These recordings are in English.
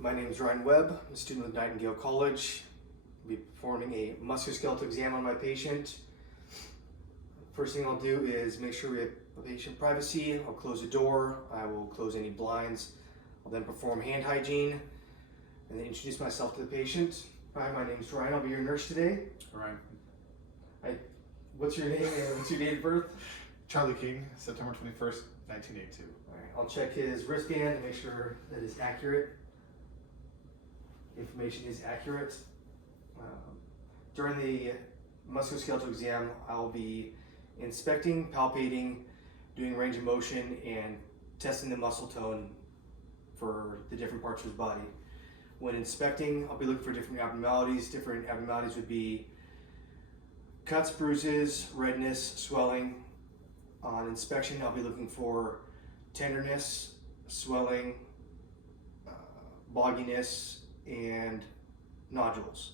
My name is Ryan Webb. I'm a student with Nightingale College. I'll be performing a musculoskeletal exam on my patient. First thing I'll do is make sure we have patient privacy. I'll close the door. I will close any blinds. I'll then perform hand hygiene and then introduce myself to the patient. Hi, my name is Ryan. I'll be your nurse today. Ryan. What's your name and what's your date of birth? Charlie King, September 21st, 1982. All right, I'll check his wristband to make sure that it's accurate. Information is accurate. During the musculoskeletal exam, I'll be inspecting, palpating, doing range of motion, and testing the muscle tone for the different parts of his body. When inspecting, I'll be looking for different abnormalities. Different abnormalities would be cuts, bruises, redness, swelling. On inspection, I'll be looking for tenderness, swelling, bogginess, and nodules.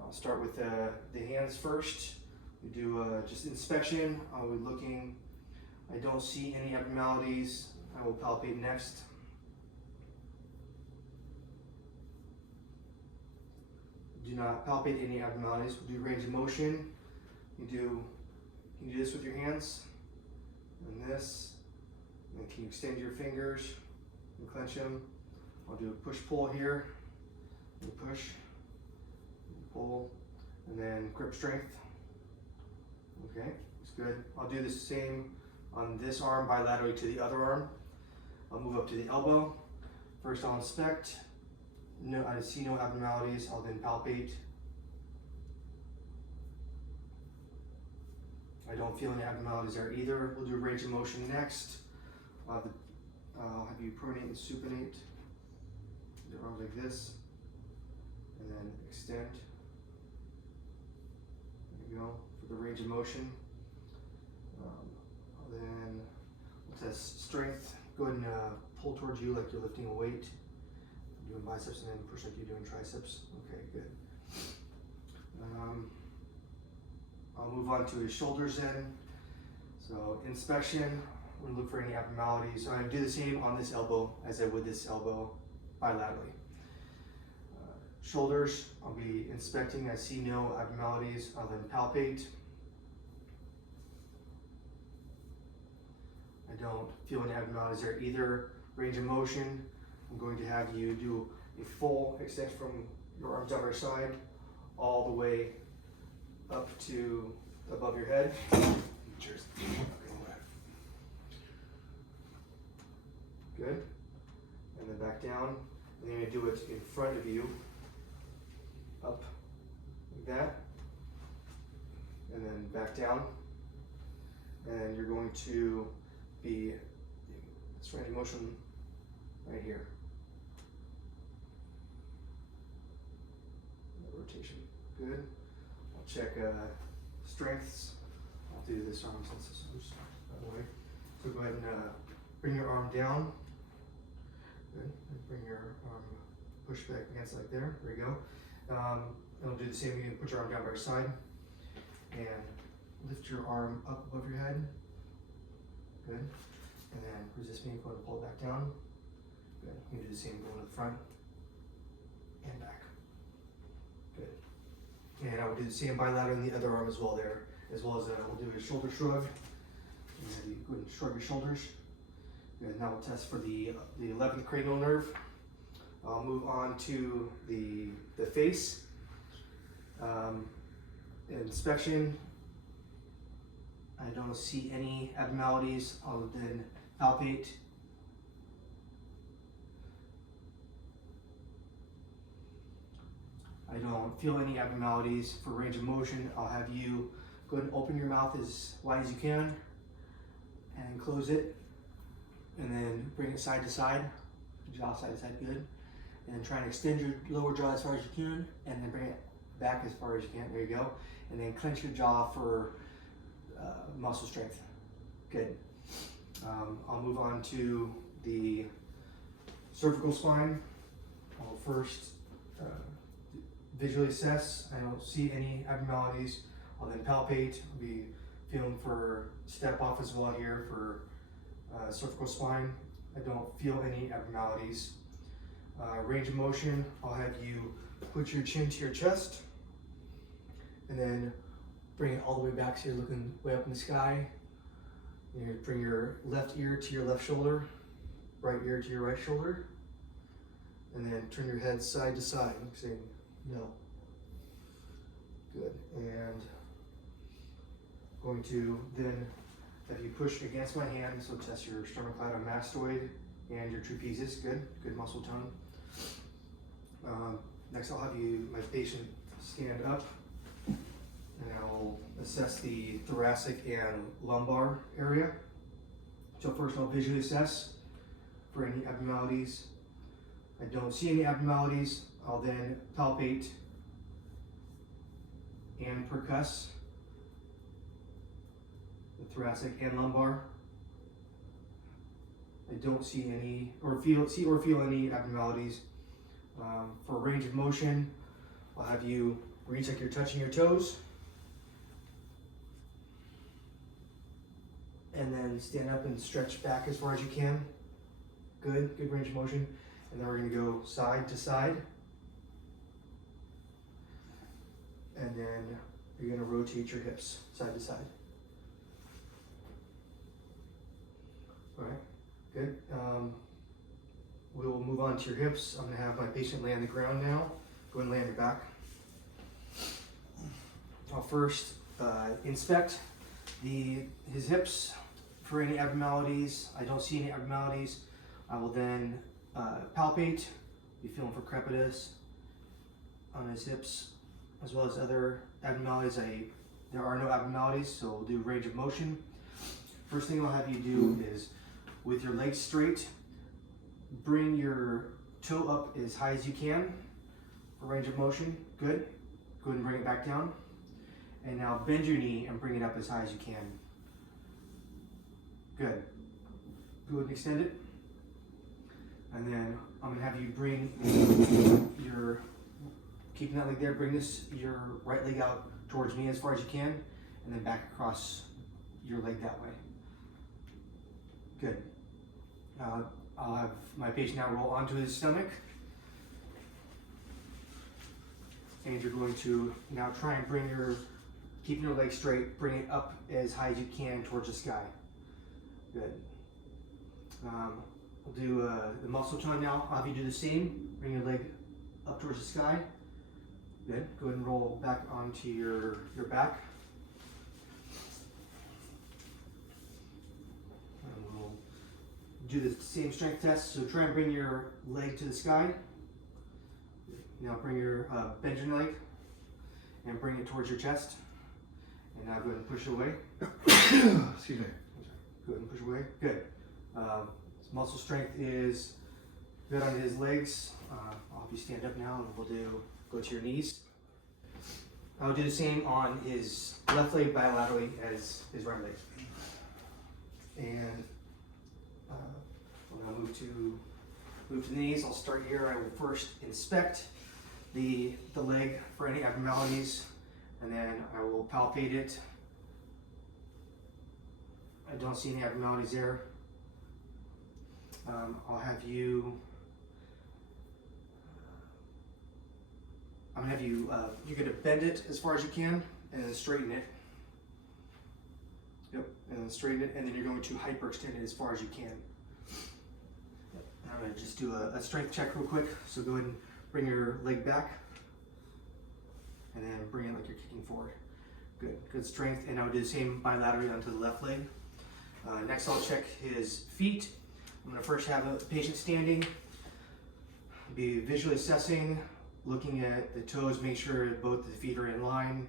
I'll start with the hands first. We do just inspection. I'll be looking. I don't see any abnormalities. I will palpate next. Do not palpate any abnormalities. We'll do range of motion. You do this with your hands, and this. And can you extend your fingers and clench them? I'll do a push-pull here. You push, pull, and then grip strength. Okay, it's good. I'll do the same on this arm bilaterally to the other arm. I'll move up to the elbow. First I'll inspect. No, I see no abnormalities. I'll then palpate. I don't feel any abnormalities there either. We'll do range of motion next. I'll have you pronate and supinate. Your arms like this, and then extend. There you go for the range of motion. Then we'll test strength. Go ahead and pull towards you like you're lifting a weight. Doing biceps, and then push like you're doing triceps. Okay, good. I'll move on to his shoulders then. So inspection, we're gonna look for any abnormalities. So I'm gonna do the same on this elbow as I would this elbow bilaterally. Shoulders, I'll be inspecting. I see no abnormalities. I'll then palpate. I don't feel any abnormalities there either. Range of motion, I'm going to have you do a full extension from your arms down your side all the way up to above your head. Cheers. Good. And then back down. And then you're going to do it in front of you. Up like that. And then back down. And you're going to be range of motion right here. Rotation. Good. I'll check strengths. I'll do this arm since this is that way. So go ahead and bring your arm down. Good. And bring your arm, push back against like there. There you go. And I'll do the same. You can put your arm down by your side and lift your arm up above your head. Good. And then resist me. Go ahead and pull it back down. Good. You can do the same going to the front and back. Good. And I will do the same bilateral in the other arm as well there. As well as we'll do a shoulder shrug. And you go ahead and shrug your shoulders. Good. Now we'll test for the 11th cranial nerve. I'll move on to the face. Inspection. I don't see any abnormalities. I'll then palpate. I don't feel any abnormalities. For range of motion, I'll have you go ahead and open your mouth as wide as you can and close it, and then bring it side to side, jaw side to side, good. And then try and extend your lower jaw as far as you can, and then bring it back as far as you can. There you go. And then clench your jaw for muscle strength. Good. I'll move on to the cervical spine. I'll first visually assess. I don't see any abnormalities. I'll then palpate. I'll be feeling for step off as well here for cervical spine. I don't feel any abnormalities. Range of motion, I'll have you put your chin to your chest and then bring it all the way back so you're looking way up in the sky. You bring your left ear to your left shoulder, right ear to your right shoulder, and then turn your head side to side, saying no. Good. And going to then have you push against my hand, so test your sternocleidomastoid and your trapezius. Good. Good muscle tone. Next, I'll have my patient stand up, and I'll assess the thoracic and lumbar area. So first, I'll visually assess for any abnormalities. I don't see any abnormalities. I'll then palpate and percuss the thoracic and lumbar. I don't see any or feel any abnormalities. For range of motion, I'll have you reach like you're touching your toes, and then stand up and stretch back as far as you can. Good range of motion. And then we're going to go side to side, and then you're going to rotate your hips side to side. All right, good. We'll move on to your hips. I'm going to have my patient lay on the ground now. Go ahead and lay on your back. I'll first inspect his hips for any abnormalities. I don't see any abnormalities. I will then palpate, be feeling for crepitus on his hips, as well as other abnormalities. There are no abnormalities, so we'll do range of motion. First thing I'll have you do is, with your legs straight, bring your toe up as high as you can for range of motion. Good. Go ahead and bring it back down. And now bend your knee and bring it up as high as you can. Good. Go ahead and extend it. And then I'm going to have you bring keeping that leg there, bring your right leg out towards me as far as you can, and then back across your leg that way. Good. I'll have my patient now roll onto his stomach. And you're going to now try and keeping your leg straight, bring it up as high as you can towards the sky. Good. We'll do the muscle tone now. I'll have you do the same. Bring your leg up towards the sky. Good. Go ahead and roll back onto your back. And we'll do the same strength test. So try and bring your leg to the sky. Now bring bend your leg and bring it towards your chest. And now go ahead and push away. Excuse me. Go ahead and push away. Good. His muscle strength is good on his legs. I'll have you stand up now, and we'll go to your knees. I'll do the same on his left leg bilaterally as his right leg. And we're going to move to the knees. I'll start here. I will first inspect the leg for any abnormalities, and then I will palpate it. I don't see any abnormalities there. I'll have you. I'm gonna have you. You're gonna bend it as far as you can, and then straighten it. Yep, and then straighten it, and then you're going to hyperextend it as far as you can. Yep. I'm gonna just do a strength check real quick. So go ahead and bring your leg back, and then bring it like you're kicking forward. Good strength. And I'll do the same bilaterally onto the left leg. Next, I'll check his feet. I'm going to first have a patient standing, be visually assessing, looking at the toes, make sure both the feet are in line.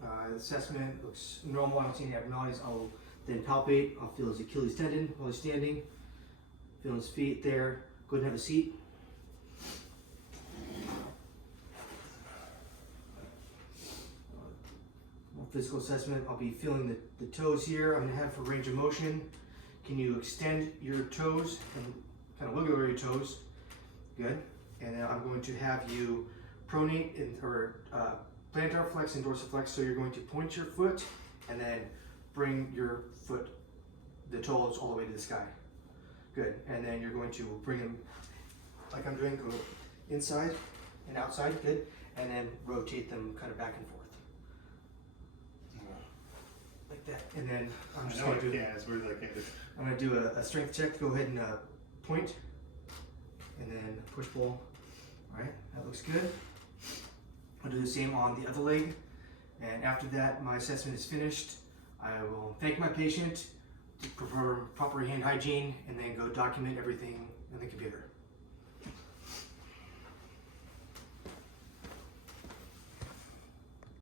The assessment looks normal. I don't see any abnormalities. I'll then palpate. I'll feel his Achilles tendon while he's standing. Feel his feet there. Go ahead and have a seat. Physical assessment, I'll be feeling the toes here. I'm going to have for range of motion. Can you extend your toes and kind of wiggle your toes? Good. And then I'm going to have you pronate or plantar flex and dorsiflex. So you're going to point your foot and then bring your foot, the toes, all the way to the sky. Good. And then you're going to bring them like I'm doing, go inside and outside, good, and then rotate them kind of back and forth. Like that, and then I'm just gonna do. Yeah, it's weird like it. I'm gonna do a strength check. Go ahead and point, and then push pull. All right, that looks good. I'll do the same on the other leg, and after that, my assessment is finished. I will thank my patient, perform proper hand hygiene, and then go document everything in the computer.